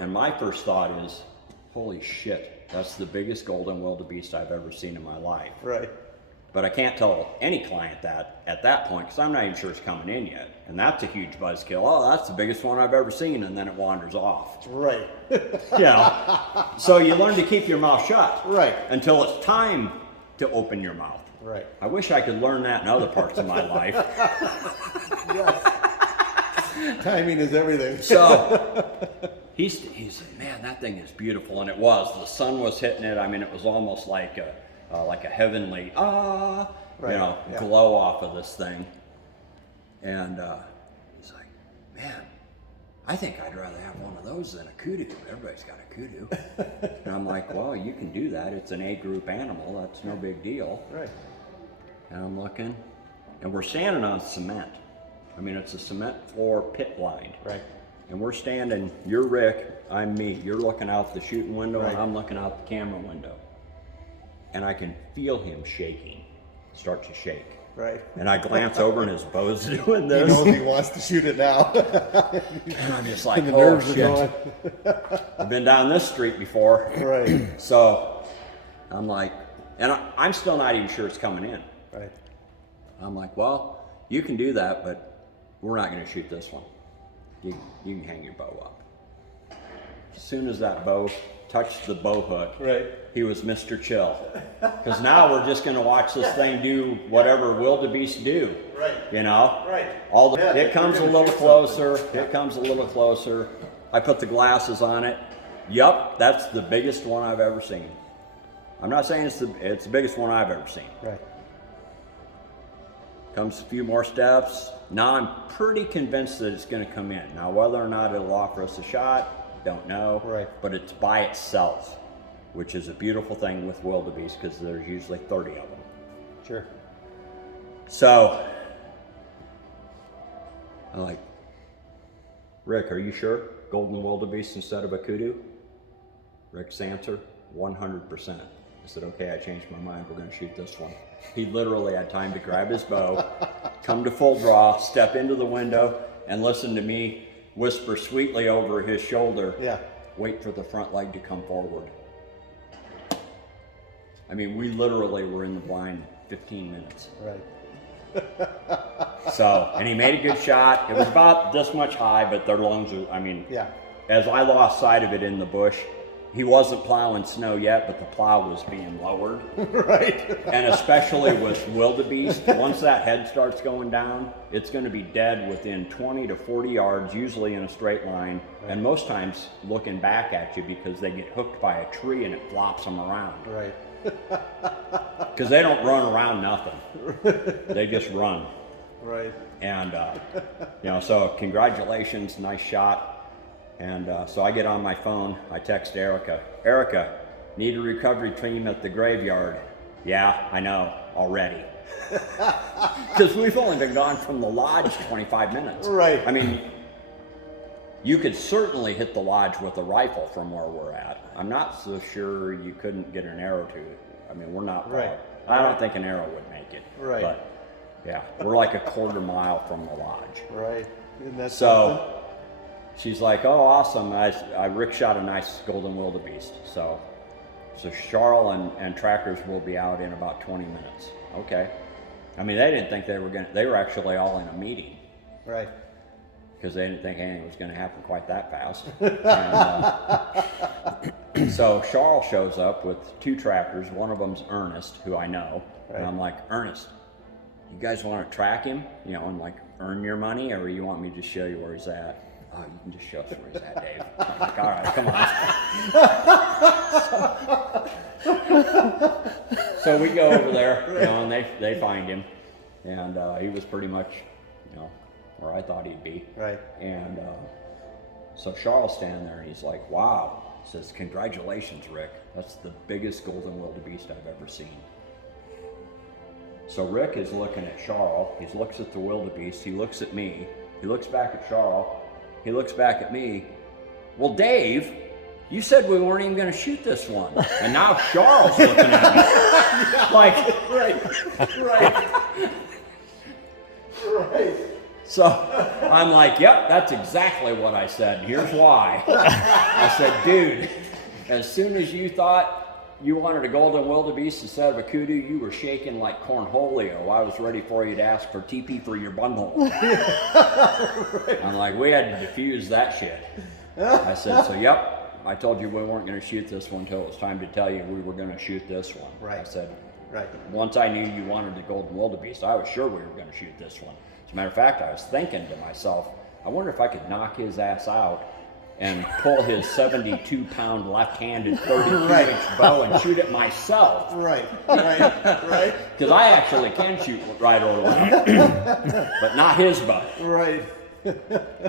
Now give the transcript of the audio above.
and my first thought is, holy shit, that's the biggest golden wildebeest I've ever seen in my life. Right. But I can't tell any client that at that point because I'm not even sure it's coming in yet. And that's a huge buzzkill. Oh, that's the biggest one I've ever seen, and then it wanders off. Right. So you learn to keep your mouth shut. Right. Until it's time to open your mouth. Right. I wish I could learn that in other parts of my life. Yes. Timing is everything. So he said, man, that thing is beautiful, and it was. The sun was hitting it. I mean, it was almost like a heavenly glow off of this thing. And he's like, man, I think I'd rather have one of those than a kudu. Everybody's got a kudu. And I'm like, well, you can do that. It's an A group animal. That's no big deal. Right. And I'm looking, and we're standing on cement. I mean, it's a cement floor pit blind. Right. And we're standing, you're Rick, I'm me. You're looking out the shooting window, right. and I'm looking out the camera window. And I can feel him shaking, start to shake. Right. And I glance over and his bow's doing this. He knows he wants to shoot it now. And I'm just like, the oh nerves shit. are going. I've been down this street before. Right. So I'm like, and I'm still not even sure it's coming in. Right. I'm like, well, you can do that, but we're not going to shoot this one. You can hang your bow up. As soon as that bow touched the bow hook, right. He was Mr. Chill. Because now we're just going to watch this thing do whatever wildebeest do. Right. You know? Right. It comes a little closer. It comes a little closer. I put the glasses on it. Yup, that's the biggest one I've ever seen. I'm not saying it's the biggest one I've ever seen. Right. Comes a few more steps. Now I'm pretty convinced that it's going to come in. Now whether or not it'll offer us a shot, don't know. Right. But it's by itself, which is a beautiful thing with wildebeest because there's usually 30 of them. Sure. So I'm like, Rick, are you sure? Golden wildebeest instead of a kudu? Rick's answer, 100%. I said, okay, I changed my mind. We're going to shoot this one. He literally had time to grab his bow, come to full draw, step into the window, and listen to me whisper sweetly over his shoulder, wait for the front leg to come forward. I mean, we literally were in the blind 15 minutes. Right. So, and he made a good shot. It was about this much high, but their lungs are, I mean, as I lost sight of it in the bush, he wasn't plowing snow yet, but the plow was being lowered. Right. And especially with wildebeest, once that head starts going down, it's going to be dead within 20 to 40 yards, usually in a straight line, and most times looking back at you because they get hooked by a tree and it flops them around. Right. Because they don't run around nothing. They just run. Right. And, so congratulations, nice shot. And so I get on my phone, I text Erica. Erica, need a recovery team at the graveyard. Yeah, I know, already. Because we've only been gone from the lodge 25 minutes. Right. I mean, you could certainly hit the lodge with a rifle from where we're at. I'm not so sure you couldn't get an arrow to it. I mean, we're not far. Right. I don't think an arrow would make it. Right. But yeah, we're like a quarter mile from the lodge. Right. Isn't that So something? she's like, oh, awesome. Rick shot a nice golden wildebeest. So Charl and trackers will be out in about 20 minutes. Okay. I mean, they didn't think they were actually all in a meeting. Right. Because they didn't think anything was going to happen quite that fast. And, so Charl shows up with 2 trackers. One of them's Ernest, who I know. Right. And I'm like, Ernest, you guys want to track him, and like earn your money, or you want me to show you where he's at? Oh, you can just show us where he's at, Dave. I'm like, all right, come on. So we go over there, and they find him, and he was pretty much, where I thought he'd be. Right. And so Charles standing there, and he's like, wow. He says, congratulations, Rick. That's the biggest golden wildebeest I've ever seen. So Rick is looking at Charles. He looks at the wildebeest. He looks at me. He looks back at Charles. He looks back at me. Well, Dave, you said we weren't even going to shoot this one. And now Charles looking at me. Like, Right. So I'm like, yep, that's exactly what I said. Here's why. I said, dude, as soon as you thought you wanted a golden wildebeest instead of a kudu, you were shaking like cornholio. I was ready for you to ask for TP for your bundle. Right. I'm like, we had to diffuse that shit. I said, so yep, I told you we weren't going to shoot this one until it was time to tell you we were going to shoot this one. Right. I said, Right. once I knew you wanted the golden wildebeest, I was sure we were going to shoot this one. As a matter of fact, I was thinking to myself, I wonder if I could knock his ass out and pull his 72-pound left-handed 32-inch bow and shoot it myself. Right. Right. Because I actually can shoot right or left, but not his bow. Right.